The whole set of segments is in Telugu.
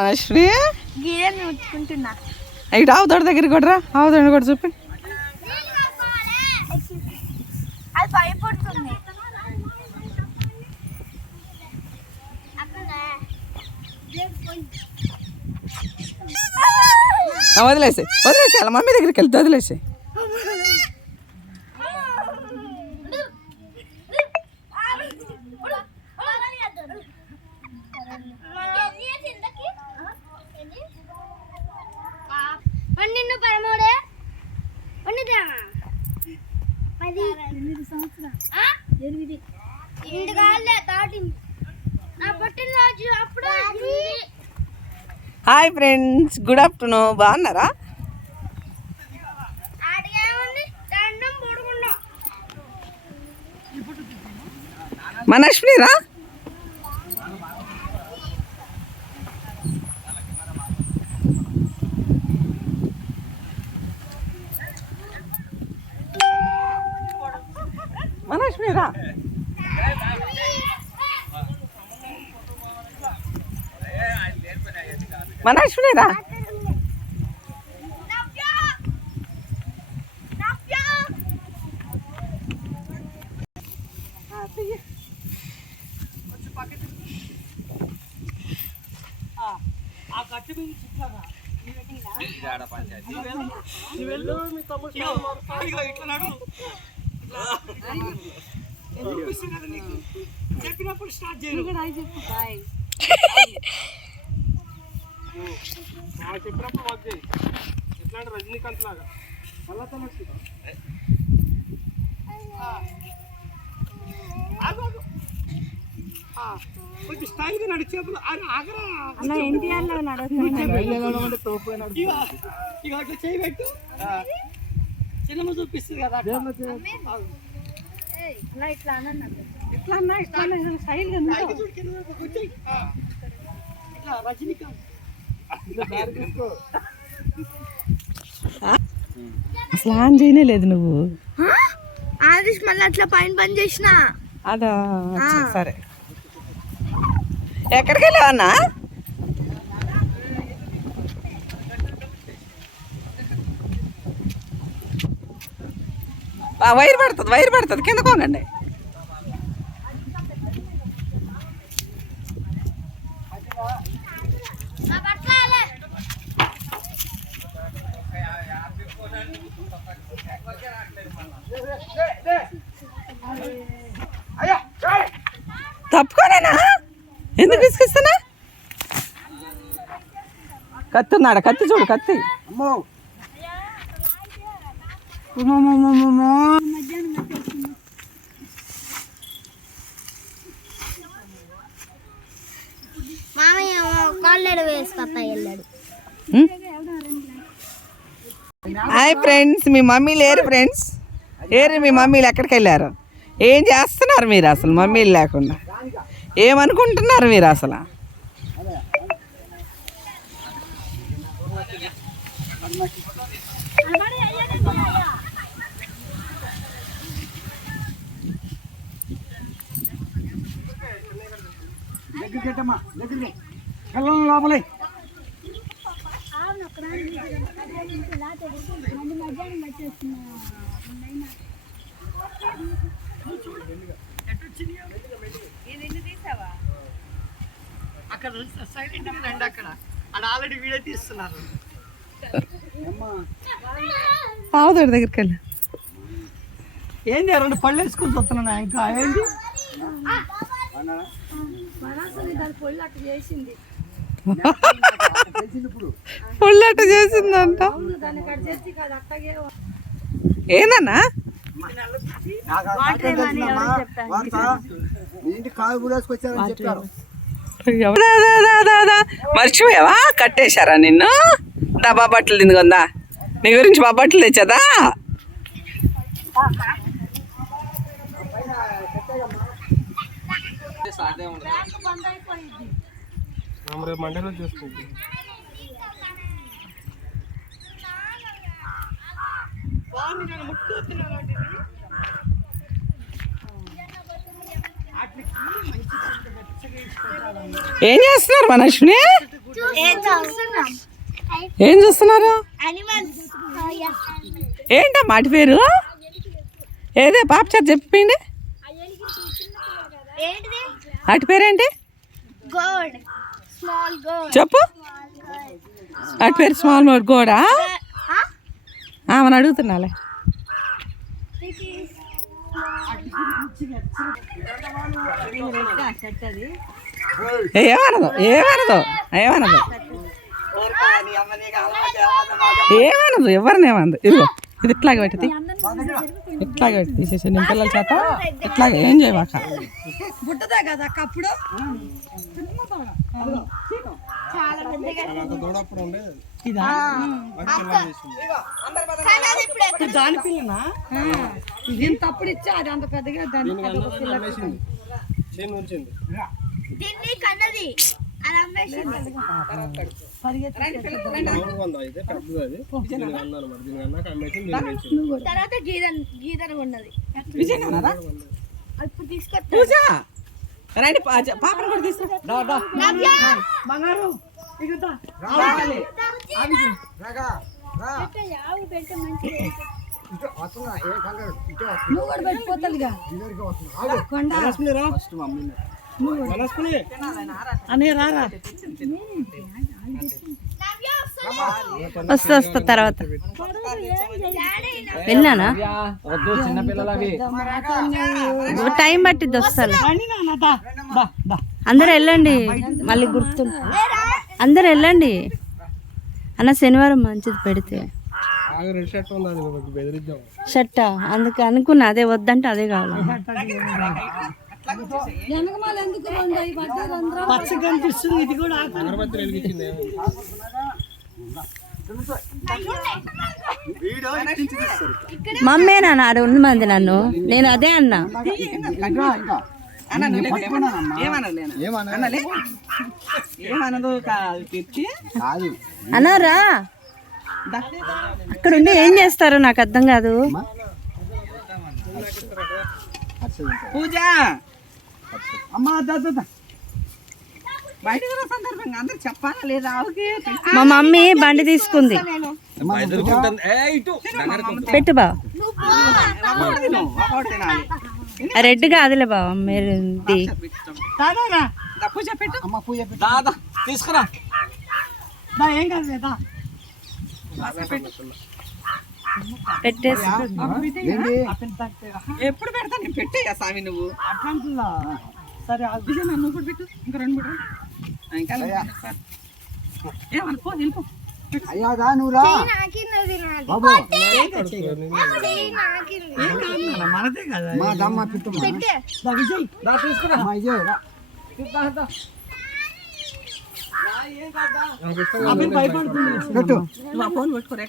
మనశ్రీ ముట్టుకుంటున్నా. ఇటు ఆవుతాడు దగ్గరికి కూడా రా. ఆవుతాడు కూడా చూపి. అది భయపడుతుంది. వదిలేసాయి అలా మమ్మీ దగ్గరికి వెళ్తే వదిలేసాయి. Hi friends, good afternoon. బాగున్నారా? మనశ్వినిరా మనశ్వినిరా మనశ్వినిరా చెప్పినప్పుడు స్టార్ట్ చేయాలి. చెప్పినప్పుడు వర్క్ చేయి. ఎట్లాంటి రజనీకాంత్ లాగా కొంచెం స్టైల్గా నడిచేప్పుడు ఆగరా ఎన్టీఆర్ లో ఇక అట్లా చేయి పెట్టు. చిన్నమ్మ చూపిస్తుంది కదా. రజనీకాంత్ అసలు ఆన్ చేయనే లేదు నువ్వు. అది మళ్ళీ అట్లా పైన పని చేసిన. అదా సరే. ఎక్కడికి వెళ్ళావన్నా? వైర్ పడుతుంది కింద కోంగండి. తప్పుకోనేనా? ఎందుకు విసిగిస్తున్నా? కత్తి ఉన్నాడా? కత్తి చూడు, కత్తి. హాయ్ ఫ్రెండ్స్, మీ మమ్మీ లేరు ఫ్రెండ్స్. మీ మమ్మీలు ఎక్కడికి వెళ్ళారు? ఏం చేస్తున్నారు మీరు అసలు మమ్మీలు లేకుండా? ఏమనుకుంటున్నారు మీరు అసలు? లోపలే అక్కడ సైలెంట్గా రండి. అక్కడ ఆల్రెడీ వీడియో తీస్తున్నారు. ఆవుతాడు దగ్గరికి వెళ్ళి. ఏంది 2 పళ్ళు వేసుకొని వస్తున్నా. ఇంకా ఏంటి పుల్లట చేసిందంట. ఏందన్నా? మర్చిపోయావా? కట్టేశారా నిన్ను? దా బట్టలు తిందుకుందా. నీ గురించి బట్టలు తెచ్చదా? మండలో చూసుకుంటా. ఏం చేస్తున్నారు మనశ్విని? ఏం చూస్తున్నాం ఏం చూస్తున్నారు? యానిమల్స్. ఏంటమ్మా అటు పేరు? ఏదే పాప చేత చెప్పింది. ఏంటిది? అటు పేరేంటి గోల్డ్, స్మాల్ గోల్డ్. చెప్పు. అటు పేరు స్మాల్ మోడ్ గోడా? ఆమెను అడుగుతున్నాలే. ఏమనదు ఏమనదు ఏమనదు ఏమనదు ఎవరినేమనదు. ఇదిగో ఇది ఇట్లాగే పెట్టింది, ఇట్లాగే పెట్టి తీసేసి నేను పిల్లల చేత ఇట్లాగే ఏం చేయవాక. బుట్టదా కదా కప్పుడు చాలా పెద్దగా ఇదా దాని పిల్లనా? దీని తప్పుడు ఇచ్చా అది అంత పెద్దగా దాని దీన్ని కన్నది అని అమ్మేసింది. తర్వాత గీదన ఉన్నది. ఇప్పుడు తీసుకొస్తా. పూజ రండి పాపను కూడా తీసుకురా. బంగారు నువ్వు కూడా పెట్టిపోతుందిగా అని రారా. వస్తా వస్తా తర్వాత వెళ్ళానా టైం పట్టిద్ది వస్తాను. అందరు వెళ్ళండి మళ్ళీ గుర్తు. అందరు వెళ్ళండి అన్న శనివారం మంచిది పెడితే షర్టా అందుకు అనుకున్నా అదే వద్దంటే అదే కావాలి. పచ్చ కనిపిస్తుంది ఇది కూడా. మమ్మేనా ఆడ ఉన్న మంది నన్ను నేను అదే అన్నా. అన్నారా అక్కడ ఉండి ఏం చేస్తారో నాకు అర్థం కాదు. పూజ బయట సందర్భంగా అందరు చెప్పాలా లేదా? మా మమ్మీ బండి తీసుకుంది పెట్టు బా. రెడ్ కాదులే బా మీరు పూజ పెట్టు. తీసుకురా ఏం కాదు పెట్టేసి ఎప్పుడు పెడతా నేను పెట్టేయా స్వామి నువ్వు అట్లా. సరే నువ్వు కూడా పెట్టు. ఇంకా 2-3 ఇంకా ఏమనుకో వెళ్ళిపో. మనదే కదా భయపడుతుంది. ఫోన్ పెట్టుకోరా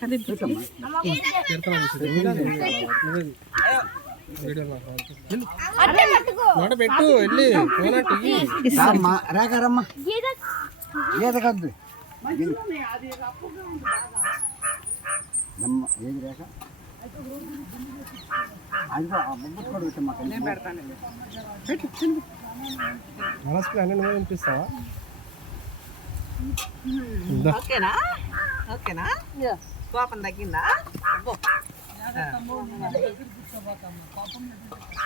పెట్టు వెళ్ళి రేఖరమ్మ గీత కద్దు ఏది రేఖ మనసుకు అన్ని నువ్వు వినిపిస్తావా? ఓకేనా ఓకేనా కోపం తగ్గిందా?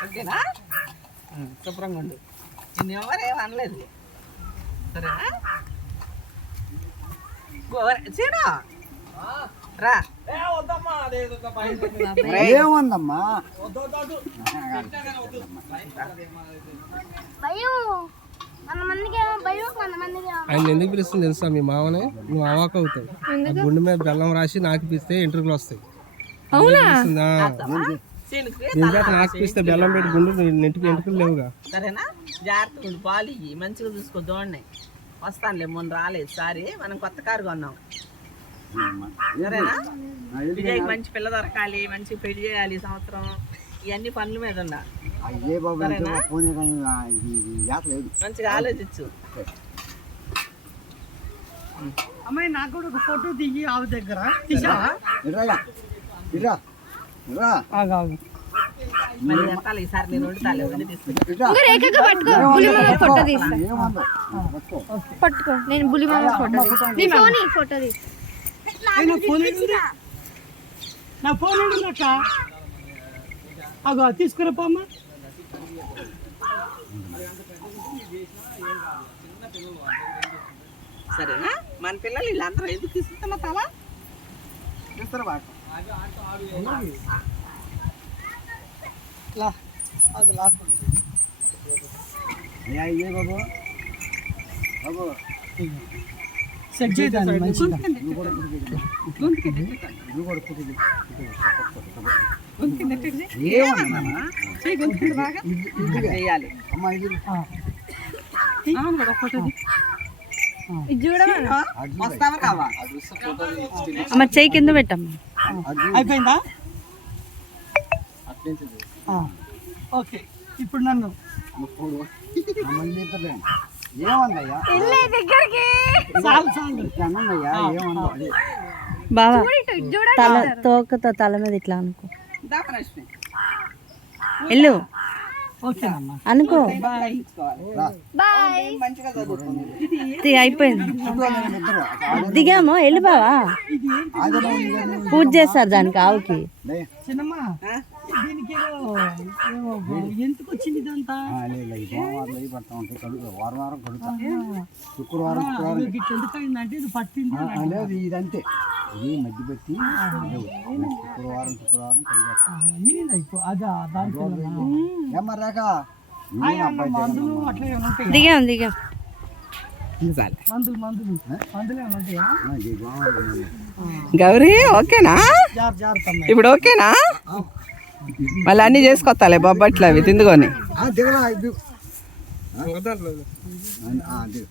ఓకేనా శుభ్రంగా ఉండు. నిన్ను ఎవరేం అనలేదు సరేనా? చీడ రా ఏముందమ్మా ఆయన ఎందుకు పిలుస్తుంది తెలుసా? మీ మామనే నువ్వు అవాక్ అవుతావు. ఆ గుండె మీద బెల్లం రాసి నాకు పిస్తే ఇంటర్వ్యూలు వస్తాయి. దీనికైతే నాకు పిస్తే బెల్లం పెట్టి గుండె నెంటికి ఎంటుకలు లేవుగా. సరేనా? జాగ్రత్తగా ఉండు. పాలు ఇయ్యి మంచిగా చూసుకో. దోడిని వస్తానులే, మొన్న రాలేదు సారీ. మనం కొత్త కారు కొన్నాం సరేనా? విజయ్కి మంచి పిల్ల దొరకాలి, మంచి పెళ్లి చేయాలి సంవత్సరం. ఇవన్నీ పనుల మీద ఉండ. మంచిగా ఆలోచించు. అమ్మాయి నాకు కూడా ఒక ఫోటో దిగి ఆవు దగ్గర తీసావా? మళ్ళీ ఎత్తాలి ఈసారి నేను వండుతాలే వండి తీసుకుంటా. ఇట్లా. రేఖగా పట్టుకో బులిమామ ఫోటో తీస్తా ఏముందో పట్టుకో. పట్టుకో నేను బులిమామ ఫోటో తీస్తా నీ ఫోన్ ఫోటో తీస్తా నా ఫోన్ ఏంటి? నా ఫోన్ ఏంటి అక్క? అగో తీసుకురాపమ్మా. సరేనా? మన పిల్లలు వీళ్ళందరూ ఎందుకు తీసుకుంటున్నా తల లా అది లాక్. ఏ బాబు బాబు సెట్ చేద్దాం మంచిగా. నువ్వు కూడా పుట్టింది. ఏమన్నా వేయాలి. అమ్మా ఇది ఇది చూడమా వస్తావా కావా? అమ్మ చెయ్యి కింద పెట్టమ్మా. అయిపోయిందా? ఓకే ఇప్పుడు నన్ను ఏమన్నయ్యా దగ్గరికి చాలు చాలు. అన్నయ్యా ఏమన్నా బావా తల తోకతో తల మీద ఇట్లా అనుకో. దాపరశ్మి వెళ్ళు ఓకేనమ్మా. అనుకో. బాయ్ మంచిగా చదువుతుంది. అయిపోయింది. దిగామో వెళ్ళు బావా. పూజ చేస్తారు దానికి ఆవుకి. చిన్నమ్మా దీనికి ఎందుకు వచ్చింది ఇదంతా? పడతా ఉంటాయి కడుగు వారం వారం కడుగుతా శుక్రవారం ఇది ఎందుకు అయిందంటే ఇది పట్టింది. లేదు ఇదంతే ఇది మధ్య పెట్టి శుక్రవారం కడిగేస్తా అదా దానికి ఏమర్రాక మందులు అట్లా ఏమైనా ఉంటాయా? దిగాం మందులు మందులు మందులు ఏమైనా ఉంటాయా? గౌరీ ఓకేనా? జాగ్రత్త అమ్మాయి. ఇప్పుడు ఓకేనా? మళ్ళీ అన్ని చేసుకొస్తాలే బొబ్బట్లు అవి తిందుకొని. దిగలా ఇది దాంట్లో దిగు